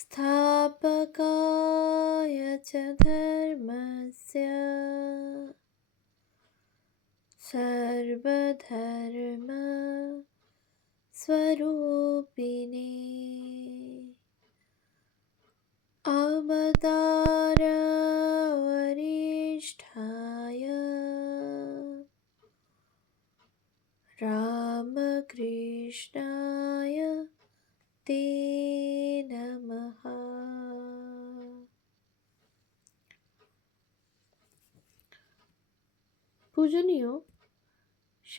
स्थापकाय च धर्मस्य सर्वधर्मस्वरूपिणे अवतार वरिष्ठाय रामकृष्ण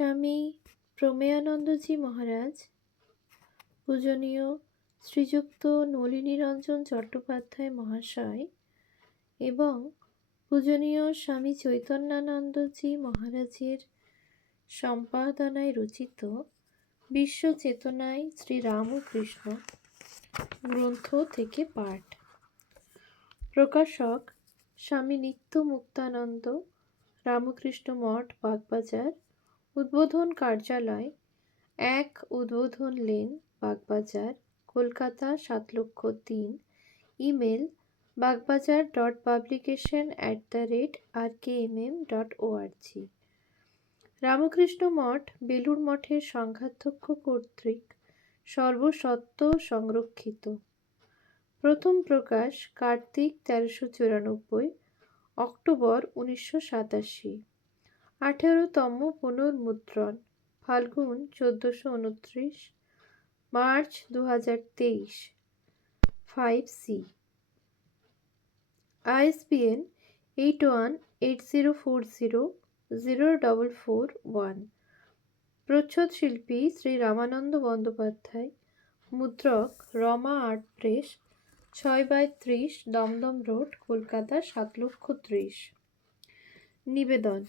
স্বামী প্রমেয়ানন্দজি মহারাজ, পূজনীয় শ্রীযুক্ত নলিনীরঞ্জন চট্টোপাধ্যায় মহাশয় এবং পূজনীয় স্বামী চৈতন্যানন্দজি মহারাজের সম্পাদনায় রচিত বিশ্ব চেতনায় শ্রী রামকৃষ্ণ গ্রন্থ থেকে পাঠ। প্রকাশক স্বামী নিত্য মুক্তানন্দ রামকৃষ্ণ মঠ, বাগবাজার উদ্বোধন কার্যালয়, এক উদ্বোধন লেন, বাগবাজার, কলকাতা সাত লক্ষ তিন, email, Bagbazar dot publication at the rate R K M M dot ORG. Ramakrishna Math Belur মঠের সংঘাধ্যক্ষ কর্তৃক সর্বসত্ব সংরক্ষিত। প্রথম প্রকাশ কার্তিক তেরোশো চুরানব্বই, অক্টোবর উনিশশো সাতাশি। আঠেরোতম পুনর্মুদ্রণ, ফাল্গুন চোদ্দোশো উনত্রিশ, মার্চ দু হাজার তেইশ, five C. ISBN eight one eight zero four zero zero double four one. প্রচ্ছদ শিল্পী শ্রী রামানন্দ বন্দ্যোপাধ্যায়, মুদ্রক রমা আর্ট প্রেস ছয় বাই ত্রিশ দমদম রোড, কলকাতা, সাত লক্ষ ত্রিশ। নিবেদন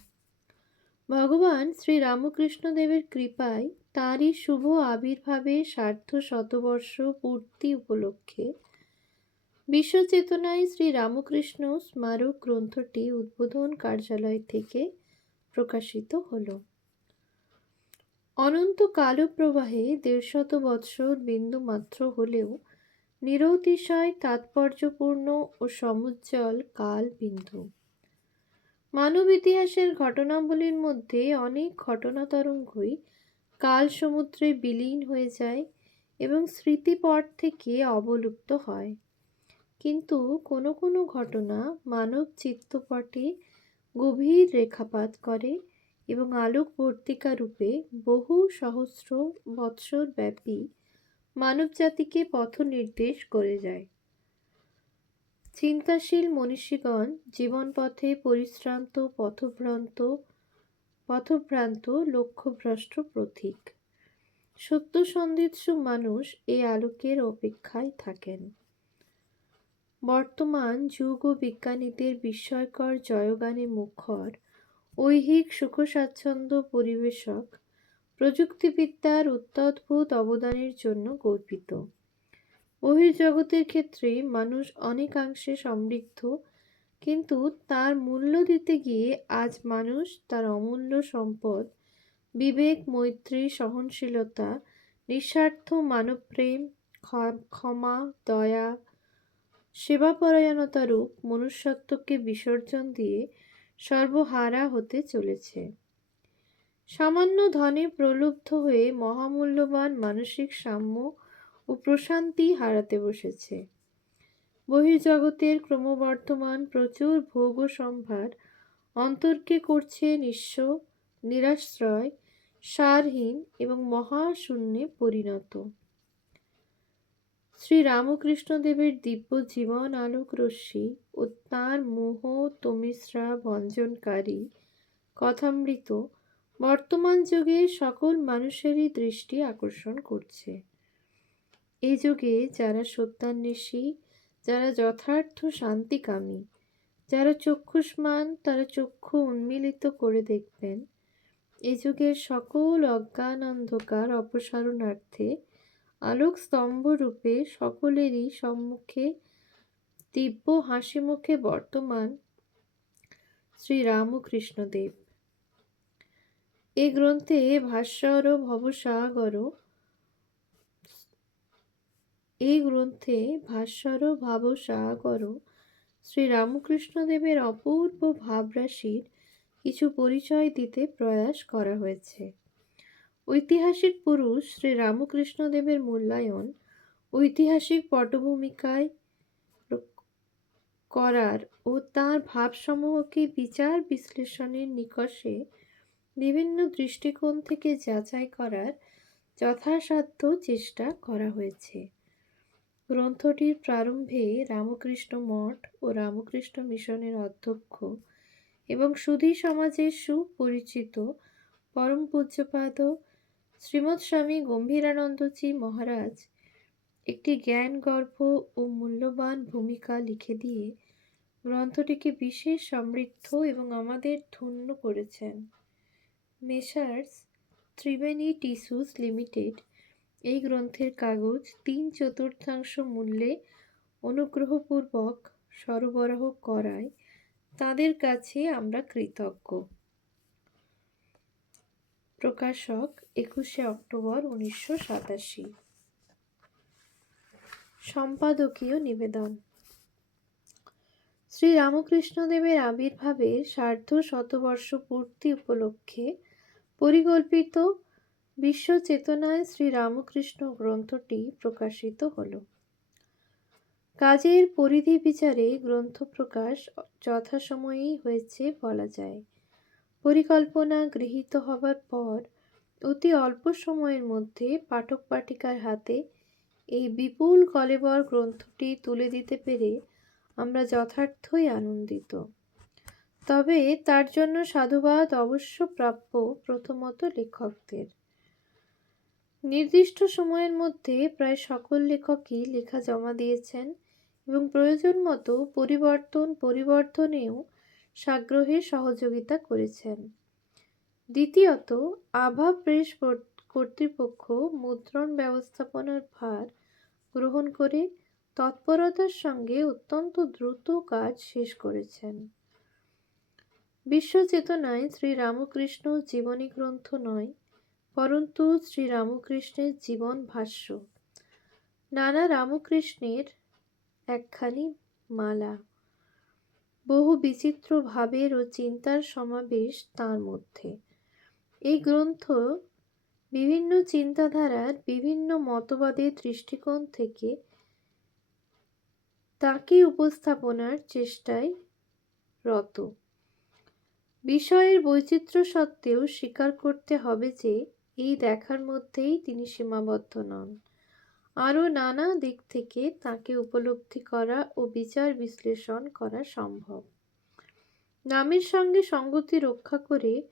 ভগবান শ্রী রামকৃষ্ণদেবের কৃপায় তাঁরই শুভ আবির্ভাবে সার্ধ শতবর্ষ পূর্তি উপলক্ষে বিশ্বচেতনায় শ্রী রামকৃষ্ণ স্মারক গ্রন্থটি উদ্বোধন কার্যালয় থেকে প্রকাশিত হল। অনন্ত কালপ্রবাহে দেড়শত বৎসর বিন্দু মাত্র হলেও নিরতিশয় তাৎপর্যপূর্ণ ও সমুজ্জ্বল কাল বিন্দু মানব ইতিহাসের ঘটনাবলীর মধ্যে অনেক ঘটনা তরঙ্গই কাল সমুদ্রে বিলীন হয়ে যায় এবং স্মৃতিপট থেকে অবলুপ্ত হয়। কিন্তু কোনো কোনো ঘটনা মানব চিত্তপটে গভীর রেখাপাত করে এবং আলোকবর্তিকা রূপে বহু সহস্র বৎসর ব্যাপী মানবজাতিকে পথ নির্দেশ করে যায়। চিন্তাশীল মনীষীগণ জীবনপথে পরিশ্রান্ত, পথভ্রান্ত পথভ্রান্ত, লক্ষ্যভ্রষ্ট প্রতীক। সত্য সন্দিচ্ছ মানুষ এই আলোকের অপেক্ষায় থাকেন। বর্তমান যুগ ও বিজ্ঞানীদের বিস্ময়কর জয়গানে মুখর, ঐহিক সুখ স্বাচ্ছন্দ্য পরিবেশক প্রযুক্তিবিদ্যার অত্যদ্ভুত অবদানের জন্য গর্বিত। বহির্জগতের ক্ষেত্রে মানুষ অনেকাংশে সমৃদ্ধ, কিন্তু তার মূল্য দিতে গিয়ে আজ মানুষ তার অমূল্য সম্পদ, বিবেক, মৈত্রী, সহনশীলতা, নিঃস্বার্থ মানবপ্রেম ক্ষমা, দয়া, সেবাপরায়ণতা রূপ মনুষ্যত্বকে বিসর্জন দিয়ে সর্বহারা হতে চলেছে। সামান্য ধনে প্রলুব্ধ হয়ে মহামূল্যবান মানসিক সাম্য ও প্রশান্তি হারাতে বসেছে। বহির্জগতের ক্রমবর্ধমান প্রচুর ভোগ সম্ভার অন্তরকে করছে নিঃস্ব, নিরাশ্রয়, সারহীন এবং মহাশূন্যে পরিণত। শ্রী রামকৃষ্ণদেবের দিব্য জীবন আলোক রশ্মি ও তাঁর মোহ তমিশ্রা ভঞ্জনকারী কথামৃত বর্তমান যুগে সকল মানুষেরই দৃষ্টি আকর্ষণ করছে। এই যুগে যারা সত্যান্বেষী, যারা যথার্থ শান্তিকামী, যারা চক্ষুষ্মান, তারা চক্ষু উন্মিলিত করে দেখবেন। এই যুগের সকল অজ্ঞান অন্ধকার অপসারণার্থে আলোক রূপে সকলেরই সম্মুখে দিব্য হাসি মুখে বর্তমান শ্রী রামকৃষ্ণদেব এই গ্রন্থে ভাস্বর, ভবসাগর এই গ্রন্থে ভাস্বর ভাবসাগর শ্রী রামকৃষ্ণদেবের অপূর্ব ভাবরাশির কিছু পরিচয় দিতে প্রয়াস করা হয়েছে। ঐতিহাসিক পুরুষ শ্রী রামকৃষ্ণদেবের মূল্যায়ন ঐতিহাসিক পটভূমিকায় করার ও তার ভাবসমূহকে বিচার বিশ্লেষণের নিকষে বিভিন্ন দৃষ্টিকোণ থেকে যাচাই করার যথাসাধ্য চেষ্টা করা হয়েছে। গ্রন্থটির প্রারম্ভে রামকৃষ্ণ মঠ ও রামকৃষ্ণ মিশনের অধ্যক্ষ এবং সুধী সমাজের সুপরিচিত পরম পূজ্যপাদ শ্রীমৎ স্বামী গম্ভীরানন্দজি মহারাজ একটি জ্ঞান গর্ভ ও মূল্যবান ভূমিকা লিখে দিয়ে গ্রন্থটিকে বিশেষ সমৃদ্ধ এবং আমাদের ধন্য করেছেন। মেসার্স ত্রিবেণী টিস্যুস লিমিটেড এই গ্রন্থের কাগজ তিন চতুর্থাংশ মূল্যে অনুগ্রহপূর্বক সরবরাহ করায় তাদের কাছে আমরা কৃতজ্ঞ। প্রকাশক, একুশে অক্টোবর উনিশশো সাতাশি। সম্পাদকীয় নিবেদন। শ্রী রামকৃষ্ণদেবের আবির্ভাবের সার্ধ শতবর্ষ পূর্তি উপলক্ষে পরিকল্পিত বিশ্ব চেতনায় শ্রী রামকৃষ্ণ গ্রন্থটি প্রকাশিত হল। কাজের পরিধি বিচারে গ্রন্থ প্রকাশ যথাসময়েই হয়েছে বলা যায়। পরিকল্পনা গৃহীত হবার পর অতি অল্প সময়ের মধ্যে পাঠক পাঠিকার হাতে এই বিপুল কলেবর গ্রন্থটি তুলে দিতে পেরে আমরা যথার্থই আনন্দিত। তবে তার জন্য সাধুবাদ অবশ্য প্রাপ্য প্রথমত লেখকদের। নির্দিষ্ট সময়ের মধ্যে প্রায় সকল লেখকই লেখা জমা দিয়েছেন এবং প্রয়োজন মতো পরিবর্তন, পরিবর্তনেও সাগ্রহে সহযোগিতা করেছেন। দ্বিতীয়ত, আভা প্রেস কর্তৃপক্ষ মুদ্রণ ব্যবস্থাপনার ভার গ্রহণ করে তৎপরতার সঙ্গে অত্যন্ত দ্রুত কাজ শেষ করেছেন। বিশ্বচেতনায় শ্রী রামকৃষ্ণ জীবনী গ্রন্থ নয় পরন্তু শ্রী রামকৃষ্ণের জীবন ভাষ্য। নানা রামকৃষ্ণের একখানি মালা। বহু বিচিত্র ভাবের ও চিন্তার সমাবেশ তার মধ্যে। এই গ্রন্থ বিভিন্ন চিন্তাধারার বিভিন্ন মতবাদের দৃষ্টিকোণ থেকে তাকে উপস্থাপনার চেষ্টায় রত। বিষয়ের বৈচিত্র্য সত্ত্বেও স্বীকার করতে হবে যে এই দেখার মধ্যেই তিনি সীমাবদ্ধ নন। আরও নানা দিক থেকে তাকে উপলব্ধি করা ও বিচার বিশ্লেষণ করা সম্ভব। নামের সঙ্গে সঙ্গতি রক্ষা করে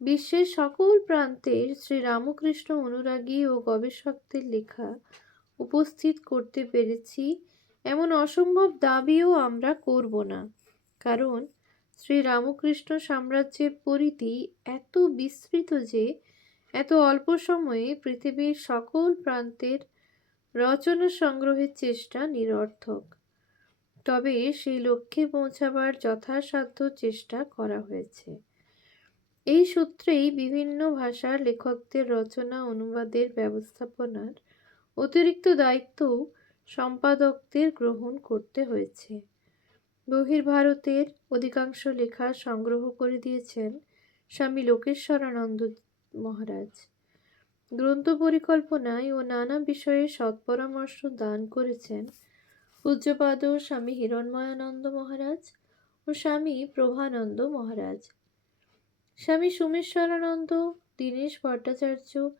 বিশ্বের সকল প্রান্তের শ্রী রামকৃষ্ণ অনুরাগী ও গবেষকদের লেখা উপস্থিত করতে পেরেছি, এমন অসম্ভব দাবিও আমরা করব না। কারণ শ্রী রামকৃষ্ণ সাম্রাজ্যের পরিধি এত বিস্তৃত যে এত অল্প সময়ে পৃথিবীর সকল প্রান্তের রচনা সংগ্রহের চেষ্টা নিরর্থক। তবে সেই লক্ষ্যে পৌঁছাবার যথাসাধ্য চেষ্টা করা হয়েছে। এই সূত্রেই বিভিন্ন ভাষার লেখকদের রচনা অনুবাদের ব্যবস্থাপনার অতিরিক্ত দায়িত্ব সম্পাদকদের গ্রহণ করতে হয়েছে। বহির্ভারতের অধিকাংশ লেখা সংগ্রহ করে দিয়েছেন স্বামী লোকেশ্বরানন্দ মহারাজ। গ্রন্থ পরিকল্পনায় ও নানা বিষয়ে সৎপরামর্শ দান করেছেন পূজ্যপাদ স্বামী হিরণময়ানন্দ মহারাজ ও স্বামী প্রভানন্দ মহারাজ। স্বামী সোমেশ্বরানন্দ, দীনেশ ভট্টাচার্য,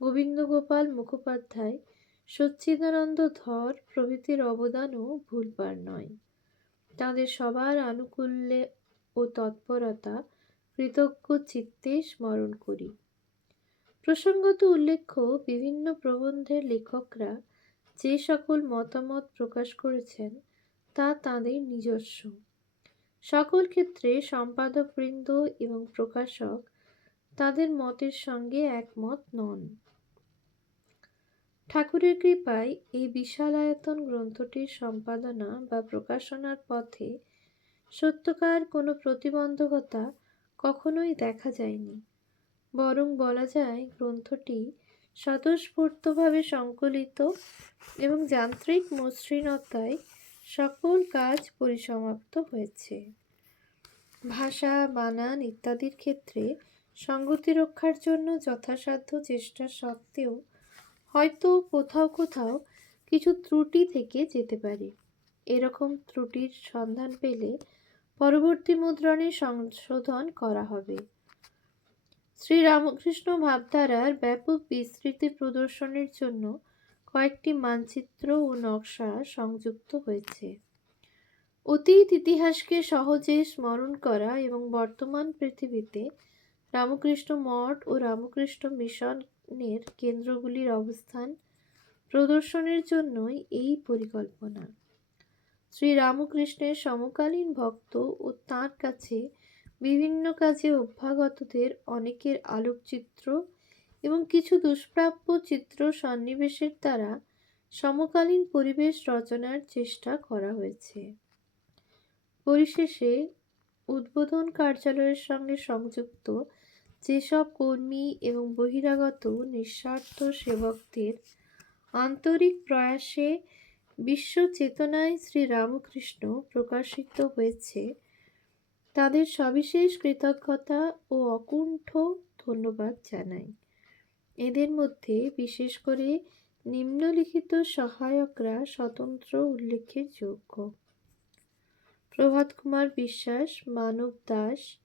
গোবিন্দ গোপাল মুখোপাধ্যায়, সচ্চিদানন্দ ধর প্রভৃতির অবদানও ভুলবার নয়। তাদের সবার আনুকূল্যে ও তৎপরতা কৃতজ্ঞ চিত্তে স্মরণ করি। প্রসঙ্গত উল্লেখ্য, বিভিন্ন প্রবন্ধের লেখকরা যে সকল মতামত প্রকাশ করেছেন, তা তাদের নিজস্ব। সকল ক্ষেত্রে সম্পাদকবৃন্দ এবং প্রকাশক তাদের মতের সঙ্গে একমত নন। ঠাকুরের কৃপায় এই বিশালায়তন গ্রন্থটির সম্পাদনা বা প্রকাশনার পথে সত্যকার কোনো প্রতিবন্ধকতা কখনোই দেখা যায়নি। বরং বলা যায় গ্রন্থটি স্বতঃস্ফূর্তভাবে সংকলিত এবং যান্ত্রিক মসৃণতায় সকল কাজ পরিসমাপ্ত হয়েছে। ভাষা, বানান ইত্যাদির ক্ষেত্রে সঙ্গতি রক্ষার জন্য যথাসাধ্য চেষ্টা সত্ত্বেও হয়তো কোথাও কোথাও কিছু ত্রুটি থেকে যেতে পারে। এরকম ত্রুটির সন্ধান পেলে পরবর্তী মুদ্রণে সংশোধন করা হবে। শ্রী রামকৃষ্ণ ভাবধারার ব্যাপক বিস্তৃতি প্রদর্শনের জন্য কয়েকটি মানচিত্র ও নকশা সংযুক্ত হয়েছে। অতীত ইতিহাসকে সহজে স্মরণ করা এবং বর্তমান পৃথিবীতে রামকৃষ্ণ মঠ ও রামকৃষ্ণ মিশনের কেন্দ্রগুলির অবস্থান প্রদর্শনের জন্যই এই পরিকল্পনা। শ্রী রামকৃষ্ণের সমকালীন ভক্ত ও তাঁর কাছে বিভিন্ন কাজে অভ্যাগতদের অনেকের আলোকচিত্র এবং কিছু দুষ্প্রাপ্য চিত্র সন্নিবেশের দ্বারা সমকালীন পরিবেশ রচনার চেষ্টা করা হয়েছে। পরিশেষে উদ্বোধন কার্যালয়ের সঙ্গে সংযুক্ত যেসব কর্মী এবং বহিরাগত নিঃস্বার্থ সেবকদের আন্তরিক প্রয়াসে বিশ্ব চেতনায় শ্রী রামকৃষ্ণ প্রকাশিত হয়েছে তাদের সবিশেষ কৃতজ্ঞতা ও অকুণ্ঠ ধন্যবাদ জানাই। এদের মধ্যে বিশেষ করে নিম্নলিখিত সহায়করা স্বতন্ত্র উল্লেখের যোগ্য। প্রভাত কুমার বিশ্বাস, মানব দাস,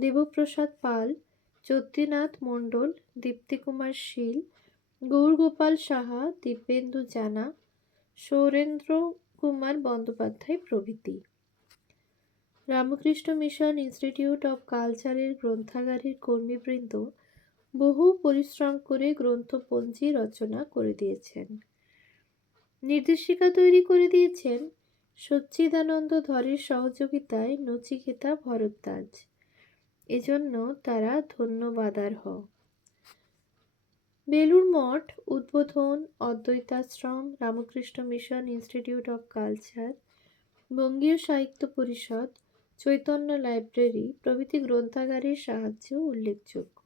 দেবপ্রসাদ পাল চৈত্রীনাথ মণ্ডল দীপ্তিকুমার শীল, গৌরগোপাল সাহা, দিব্যেন্দু জানা, সৌরেন্দ্র কুমার বন্দ্যোপাধ্যায় প্রভৃতি। রামকৃষ্ণ মিশন ইনস্টিটিউট অব কালচারের গ্রন্থাগারের কর্মীবৃন্দ বহু পরিশ্রম করে গ্রন্থপঞ্জি রচনা করে দিয়েছেন। নির্দেশিকা তৈরি করে দিয়েছেন সচ্চিদানন্দ ধরের সহযোগিতায় নচিকেতা ভরদ্বাজ। এজন্য তারা ধন্যবাদার ধন্যবাদার্হ। Belur Math Udbodhan Advaitashrama Ramakrishna mission institute of culture Bangiya Sahitya Parishad Chaitanya library প্রভৃতি গ্রন্থাগারের সাহায্য উল্লেখযোগ্য।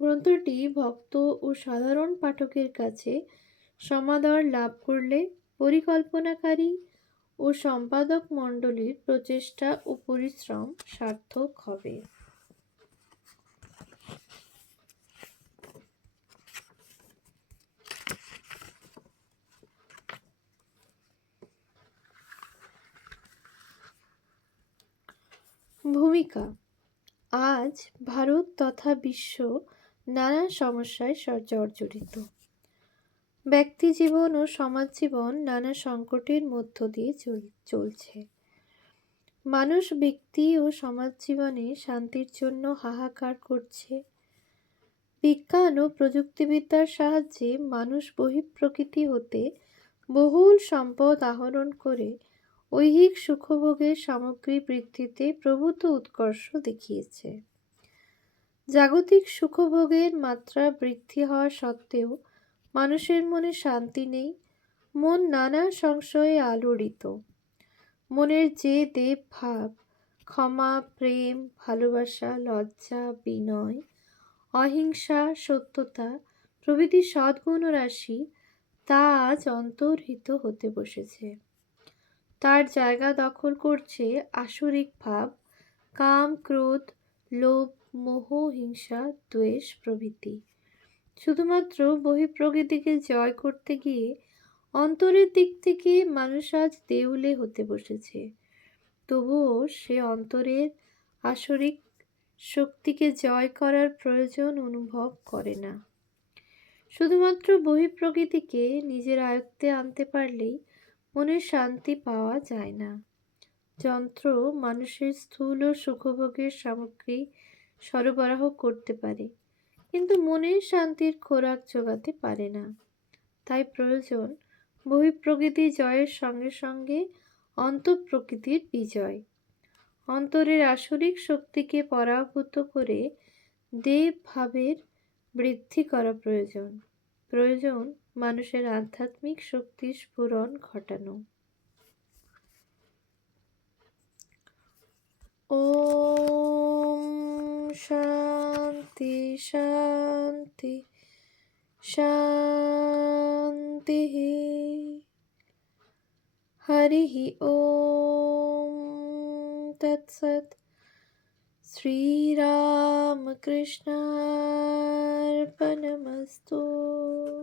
গ্রন্থটি ভক্ত ও সাধারণ পাঠকের কাছে সমাদর লাভ করলে পরিকল্পনাকারী ও সম্পাদক মণ্ডলীর প্রচেষ্টা ও পরিশ্রম সার্থক হবে। ভূমিকা। আজ ভারত তথা বিশ্ব নানা সমস্যায় জর্জরিত ব্যক্তি জীবন ও সমাজ জীবন নানা সংকটের মধ্য দিয়ে চলছে। মানুষ ব্যক্তি ও সমাজ জীবনে শান্তির জন্য হাহাকার করছে। বিজ্ঞান ও প্রযুক্তিবিদ্যার সাহায্যে মানুষ বহিঃপ্রকৃতি হতে বহুল সম্পদ আহরণ করে ঐহিক সুখভোগের সামগ্রী বৃদ্ধিতে প্রভূত উৎকর্ষ দেখিয়েছে। জাগতিক সুখভোগের মাত্রা বৃদ্ধি হওয়া সত্ত্বেও মানুষের মনে শান্তি নেই, মন নানা সংশয়ে আলোড়িত। মনের যে দেব ভাব, ক্ষমা, প্রেম, ভালোবাসা, লজ্জা, বিনয়, অহিংসা, সত্যতা প্রভৃতি সদ্গুণ রাশি তা আজ অন্তর্হিত হতে বসেছে। তার জায়গা দখল করছে আসরিক ভাব, কাম, ক্রোধ, লোভ, মোহ, হিংসা, দ্বেষ প্রভৃতি। শুধুমাত্র বহিঃপ্রকৃতিকে জয় করতে গিয়ে অন্তরের দিক থেকে মানুষ আজ দেউলে হতে বসেছে। তবুও সে অন্তরের আসরিক শক্তিকে জয় করার প্রয়োজন অনুভব করে না। শুধুমাত্র বহিঃপ্রকৃতিকে নিজের আয়ত্তে আনতে পারলেই মনের শান্তি পাওয়া যায় না। যন্ত্র মানুষের স্থূল সুখভোগের সামগ্রী সরবরাহ করতে পারে, কিন্তু মনের শান্তির খোরাক যোগাতে পারে না। তাই প্রয়োজন বহিঃপ্রকৃতি জয়ের সঙ্গে সঙ্গে অন্তঃপ্রকৃতির বিজয়। অন্তরের আসরিক শক্তিকে পরাভূত করে দেব ভাবের বৃদ্ধি করা প্রয়োজন। প্রয়োজন মানুষের আধ্যাত্মিক শক্তি স্ফুরণ ঘটানো। ও শান্তি শান্তি শান্তি হরি ও তৎসৎ श्रीरामकृष्णार्पणमस्तु